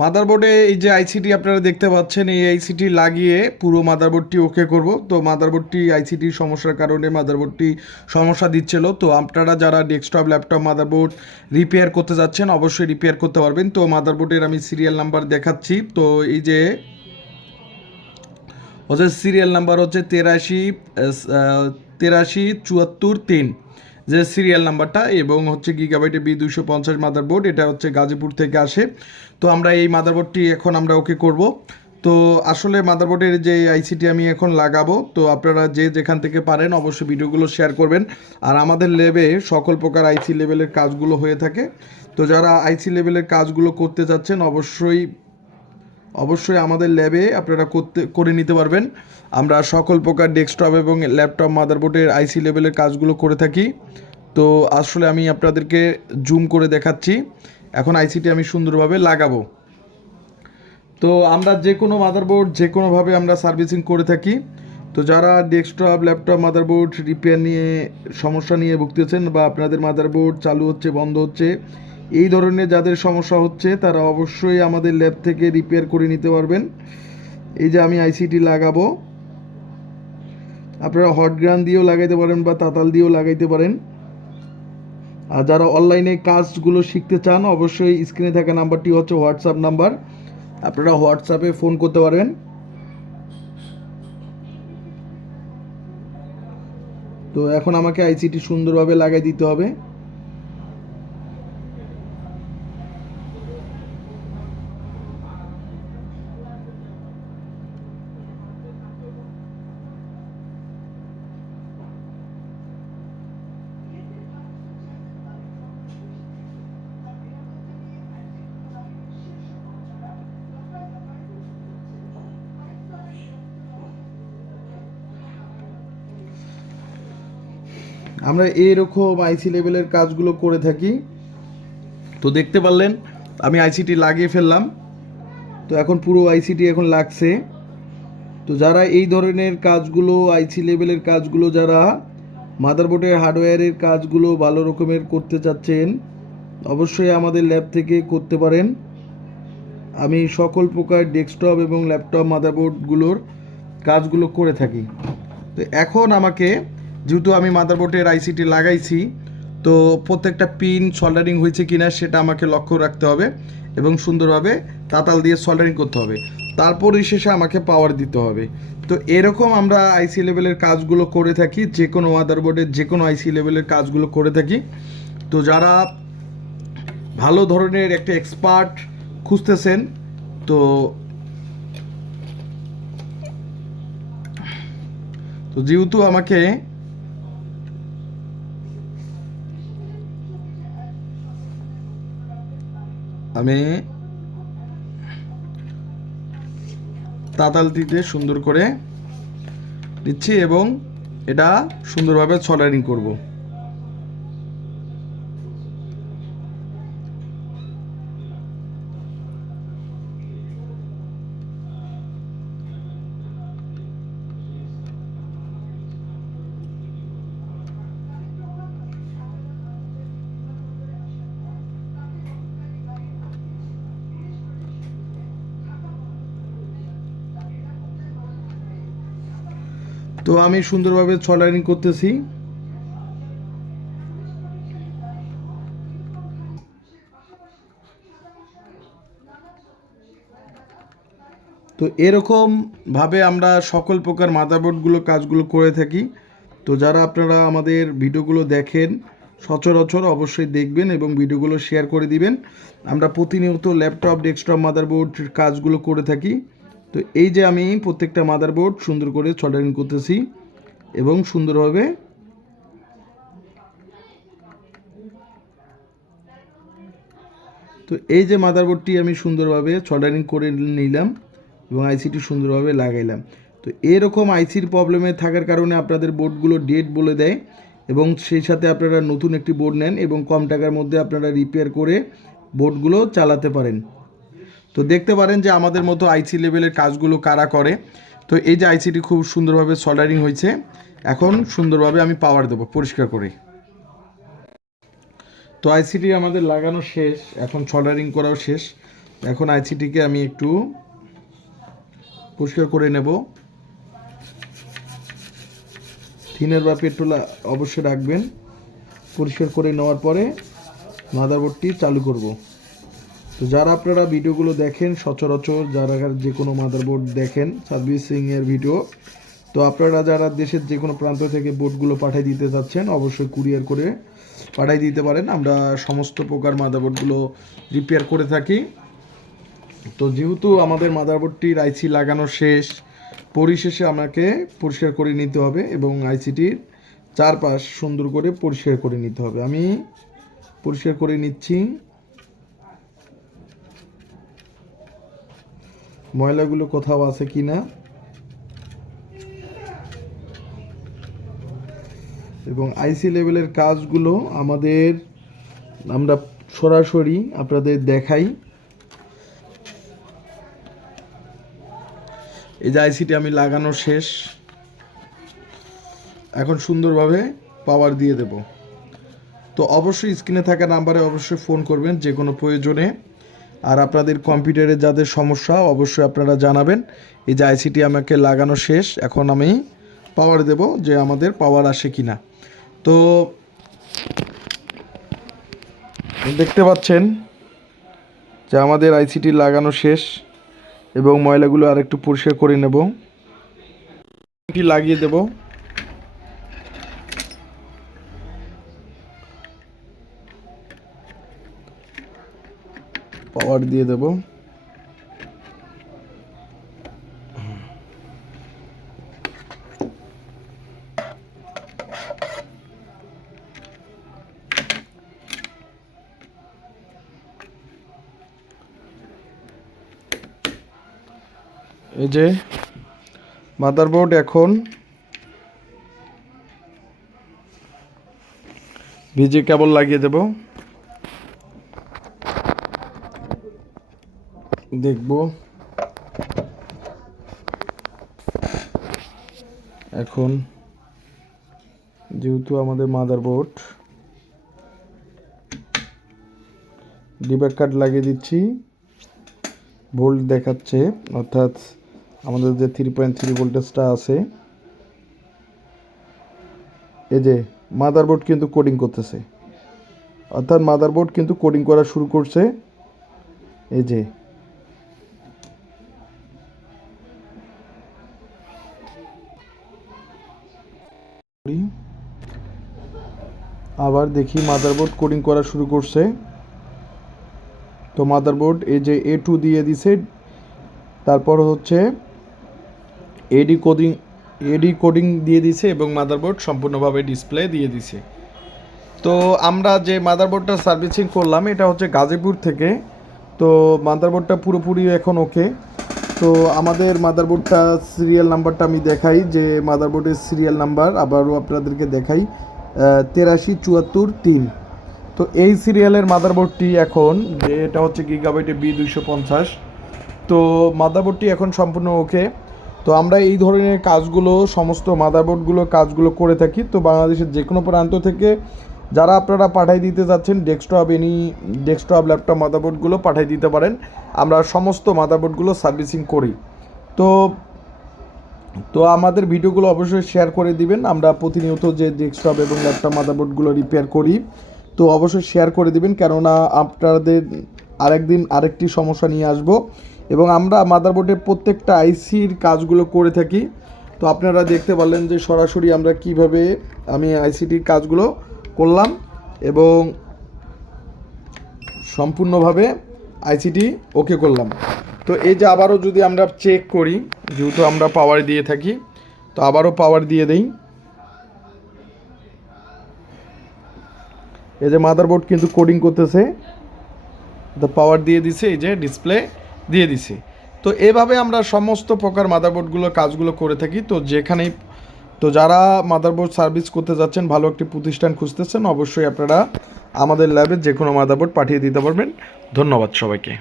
মাদারবোর্ডে এই যে আইসিটি আপনারা দেখতে পাচ্ছেন, এই আইসিটি লাগিয়ে পুরো মাদারবোর্ডটি ওকে করব। তো মাদারবোর্ডটি আইসিটির সমস্যার কারণে মাদারবোর্ডটি সমস্যা দিচ্ছিল। তো আপনারা যারা ডেস্কটপ ল্যাপটপ মাদারবোর্ড রিপেয়ার করতে যাচ্ছেন অবশ্যই রিপেয়ার করতে পারবেন। তো মাদারবোর্ডের আমি সিরিয়াল নাম্বার দেখাচ্ছি। তো এই যে হচ্ছে সিরিয়াল নাম্বার হচ্ছে 83 74 3 যে সিরিয়াল নাম্বারটা, এবং হচ্ছে গিগাবাইটে B250 মাদারবোর্ড, এটা হচ্ছে গাজীপুর থেকে আসে। তো আমরা এই মাদারবোর্ডটি এখন আমরা ওকে করব। তো আসলে মাদারবোর্ডের যে আইসিটি আমি এখন লাগাবো, তো আপনারা যে যেখান থেকে পারেন অবশ্যই ভিডিওগুলো শেয়ার করবেন। আর আমাদের ল্যাবে সকল প্রকার আইসি লেভেলের কাজগুলো হয়ে থাকে। তো যারা আইসি লেভেলের কাজগুলো করতে যাচ্ছেন অবশ্যই আমাদের ল্যাবে আপনারা করে নিতে পারবেন। আমরা সকল প্রকার ডেস্কটপ এবং ল্যাপটপ মাদারবোর্ডের আইসি লেভেলের কাজগুলো করে থাকি। তো আসলে আমি আপনাদেরকে জুম করে দেখাচ্ছি। এখন আইসিটি আমি সুন্দরভাবে লাগাবো। তো আমরা যে কোনো মাদারবোর্ড যে কোনোভাবে আমরা সার্ভিসিং করে থাকি। তো যারা ডেস্কটপ ল্যাপটপ মাদারবোর্ড রিপেয়ার নিয়ে সমস্যা নিয়ে ভুগতেছেন, বা আপনাদের মাদারবোর্ড চালু হচ্ছে বন্ধ হচ্ছে, এই ধরনের যাদের সমস্যা হচ্ছে তারা অবশ্যই আমাদের ল্যাব থেকে রিপেয়ার করে নিতে পারবেন। এই যে আমি আইসিটি লাগাবো, আপনারা হট গ্রান দিয়েও লাগাইতে পারেন বা তাতাল দিয়েও লাগাইতে পারেন। আর যারা অনলাইনে কাজগুলো শিখতে চান অবশ্যই স্ক্রিনে থাকা নাম্বারটি হচ্ছে হোয়াটসঅ্যাপ নাম্বার, আপনারা হোয়াটসঅ্যাপে ফোন করতে পারবেন। তো এখন আমাকে আইসিটি সুন্দরভাবে লাগাই দিতে হবে। আমরা এইরকম আইসি লেভেলের কাজগুলো করে থাকি। তো দেখতে পারলেন আমি আইসিটি লাগিয়ে ফেললাম। তো এখন পুরো আইসিটি এখন লাগছে। তো যারা এই ধরনের কাজগুলো আইসি লেভেলের কাজগুলো, যারা মাদারবোর্ডের হার্ডওয়্যারের কাজগুলো ভালো রকমের করতে চাচ্ছেন অবশ্যই আমাদের ল্যাব থেকে করতে পারেন। আমি সকল প্রকার ডেস্কটপ এবং ল্যাপটপ মাদারবোর্ডগুলোর কাজগুলো করে থাকি। তো এখন আমাকে, যেহেতু আমি মাদারবোর্ডের আইসিটি লাগাইছি, তো প্রত্যেকটা পিন সল্ডারিং হয়েছে কিনা সেটা আমাকে লক্ষ্য রাখতে হবে এবং সুন্দরভাবে তাতাল দিয়ে সল্ডারিং করতে হবে। তারপরে শেষে আমাকে পাওয়ার দিতে হবে। তো এরকম আমরা আইসি লেভেলের কাজগুলো করে থাকি, যে কোনো মাদারবোর্ডের যে কোনো আইসি লেভেলের কাজগুলো করে থাকি। তো যারা ভালো ধরনের একটা এক্সপার্ট খুঁজতেছেন, তো তো যেহেতু আমাকে আমি তাতালটিতে সুন্দর করে দিচ্ছি এবং এটা সুন্দরভাবে সল্ডারিং করব। তো আমি সুন্দরভাবে সল্ডারিং করতেছি। তো এরকমভাবে আমরা সকল প্রকার মাদারবোর্ডগুলো কাজগুলো করে থাকি। তো যারা আপনারা আমাদের ভিডিওগুলো দেখেন সচরাচর অবশ্যই দেখবেন এবং ভিডিওগুলো শেয়ার করে দিবেন। আমরা প্রতিনিয়ত ল্যাপটপ ডেস্কটপ মাদারবোর্ড কাজগুলো করে থাকি। তো এই যে আমি প্রত্যেকটা মাদারবোর্ড সুন্দর করে সল্ডারিং করতেছি এবং সুন্দরভাবে তো এই যে মাদারবোর্ডটি আমি সুন্দরভাবে সল্ডারিং করে নিলাম এবং আইসিটি সুন্দরভাবে লাগাইলাম। তো এরকম আইসির প্রবলেমে থাকার কারণে আপনাদের বোর্ডগুলো ডেট বলে দেয় এবং সেই সাথে আপনারা নতুন একটি বোর্ড নেন এবং কম টাকার মধ্যে আপনারা রিপেয়ার করে বোর্ডগুলো চালাতে পারেন। তো দেখতে পারেন যে আমাদের মতো আইসি লেভেলের কাজগুলো কারা করে। তো এই যে আইসিটি খুব সুন্দরভাবে সল্ডারিং হয়েছে, এখন সুন্দরভাবে আমি পাওয়ার দেবো পরিষ্কার করে। তো আইসিটি আমাদের লাগানো শেষ, এখন সল্ডারিং করাও শেষ। এখন আইসিটিকে আমি একটু পরিষ্কার করে নেব। থিনার বা পেট্রোল অবশ্যই রাখবেন। পরিষ্কার করে নেওয়ার পরে মাদারবোর্ডটি চালু করব। তো যারা আপনারা ভিডিওগুলো দেখেন সচরাচর, যারা যে কোনো মাদারবোর্ড দেখেন সার্ভিসিংয়ের ভিডিও, তো আপনারা যারা দেশের যে কোনো প্রান্ত থেকে বোর্ডগুলো পাঠিয়ে দিতে চাচ্ছেন অবশ্যই কুরিয়ার করে পাঠিয়ে দিতে পারেন। আমরা সমস্ত প্রকার মাদারবোর্ডগুলো রিপেয়ার করে থাকি। তো যেহেতু আমাদের মাদারবোর্ডটির আইসি লাগানো শেষ, পরিশেষে আমাকে পরিষ্কার করে নিতে হবে এবং আইসিটির চারপাশ সুন্দর করে পরিষ্কার করে নিতে হবে। আমি পরিষ্কার করে নিচ্ছি। ময়লাগুলো কোথাও আছে কি না, এবং আইসি লেভেলের কাজগুলো আমরা সরাসরি আপনাদের দেখাই। এই যে আইসিটি আমি লাগানো শেষ, এখন সুন্দরভাবে পাওয়ার দিয়ে দেব। তো অবশ্যই স্ক্রিনে থাকা নাম্বারে অবশ্যই ফোন করবেন যে কোনো প্রয়োজনে। আর আপনাদের কম্পিউটারে যাদের সমস্যা অবশ্যই আপনারা জানাবেন। এই যে আইসিটি আমাকে লাগানো শেষ, এখন আমি পাওয়ার দেব যে আমাদের পাওয়ার আসে কি না। তো দেখতে পাচ্ছেন যে আমাদের আইসিটি লাগানো শেষ এবং ময়লাগুলো আরেকটু পরিষ্কার করে নেব। লাগিয়ে দেব। পাওয়ার দিয়ে দেব। এই যে মাদারবোর্ড এখন ভিজে কেবল লাগিয়ে দেব। দেখব এখন যেহেতু আমাদের মাদারবোর্ড ডিব্যাক কার্ড লাগিয়ে দিচ্ছি, ভোল্ট দেখাচ্ছে, অর্থাৎ আমাদের যে 3.3 ভোল্টেজটা আছে। এই যে মাদারবোর্ড কিন্তু কোডিং করতেছে, অর্থাৎ মাদারবোর্ড কিন্তু কোডিং করা শুরু করছে। এই যে আবার দেখি মাদারবোর্ড কোডিং করা শুরু করছে। তো মাদারবোর্ড এই যে A2 দিয়ে দিছে, তারপর হচ্ছে এডি কোডিং দিয়ে দিছে এবং মাদারবোর্ড সম্পূর্ণভাবে ডিসপ্লে দিয়ে দিছে। তো আমরা যে মাদারবোর্ডটা সার্ভিসিং করলাম এটা হচ্ছে গাজীপুর থেকে। তো মাদারবোর্ডটা পুরোপুরি এখন ওকে। তো আমাদের মাদারবোর্ডটা সিরিয়াল নাম্বারটা আমি দেখাই, যে মাদারবোর্ডের সিরিয়াল নাম্বার আবারও আপনাদেরকে দেখাই 8374-3। তো এই সিরিয়ালের মাদারবোর্ডটি এখন, যে এটা হচ্ছে গিগাবাইটে B250। তো মাদারবোর্ডটি এখন সম্পূর্ণ ওকে। তো আমরা এই ধরনের কাজগুলো সমস্ত মাদারবোর্ডগুলো কাজগুলো করে থাকি। তো বাংলাদেশের যে কোনো প্রান্ত থেকে যারা আপনারা পাঠিয়ে দিতে যাচ্ছেন ডেস্কটপ ল্যাপটপ মাদারবোর্ডগুলো পাঠিয়ে দিতে পারেন। আমরা সমস্ত মাদারবোর্ডগুলো সার্ভিসিং করি। তো আমাদের ভিডিওগুলো অবশ্যই শেয়ার করে দিবেন। আমরা প্রতিনিয়ত যে ডেস্কটপ এবং ল্যাপটপ মাদারবোর্ডগুলো রিপেয়ার করি, তো অবশ্যই শেয়ার করে দিবেন, কেননা আপনাদের আরেকদিন আরেকটি সমস্যা নিয়ে আসব। এবং আমরা মাদারবোর্ডের প্রত্যেকটা আইসির কাজগুলো করে থাকি। তো আপনারা দেখতে পারলেন যে সরাসরি আমরা কিভাবে আমি আইসিটির কাজগুলো করলাম এবং সম্পূর্ণভাবে আইসিটি ওকে করলাম। তো এই যে আবারও যদি আমরা চেক করি, যেহেতু আমরা পাওয়ার দিয়ে থাকি, তো আবারও পাওয়ার দিয়ে দেই। এই যে মাদারবোর্ড কিন্তু কোডিং করতেছে, তো পাওয়ার দিয়ে দিছে, এই যে ডিসপ্লে দিয়ে দিছে। তো এভাবে আমরা সমস্ত প্রকার মাদারবোর্ডগুলো কাজগুলো করে থাকি। তো যারা মাদারবোর্ড সার্ভিস করতে যাচ্ছেন, ভালো একটি প্রতিষ্ঠান খুঁজতেছেন, অবশ্যই আপনারা আমাদের ল্যাবে যে কোনো মাদারবোর্ড পাঠিয়ে দিতে পারবেন। ধন্যবাদ সবাইকে।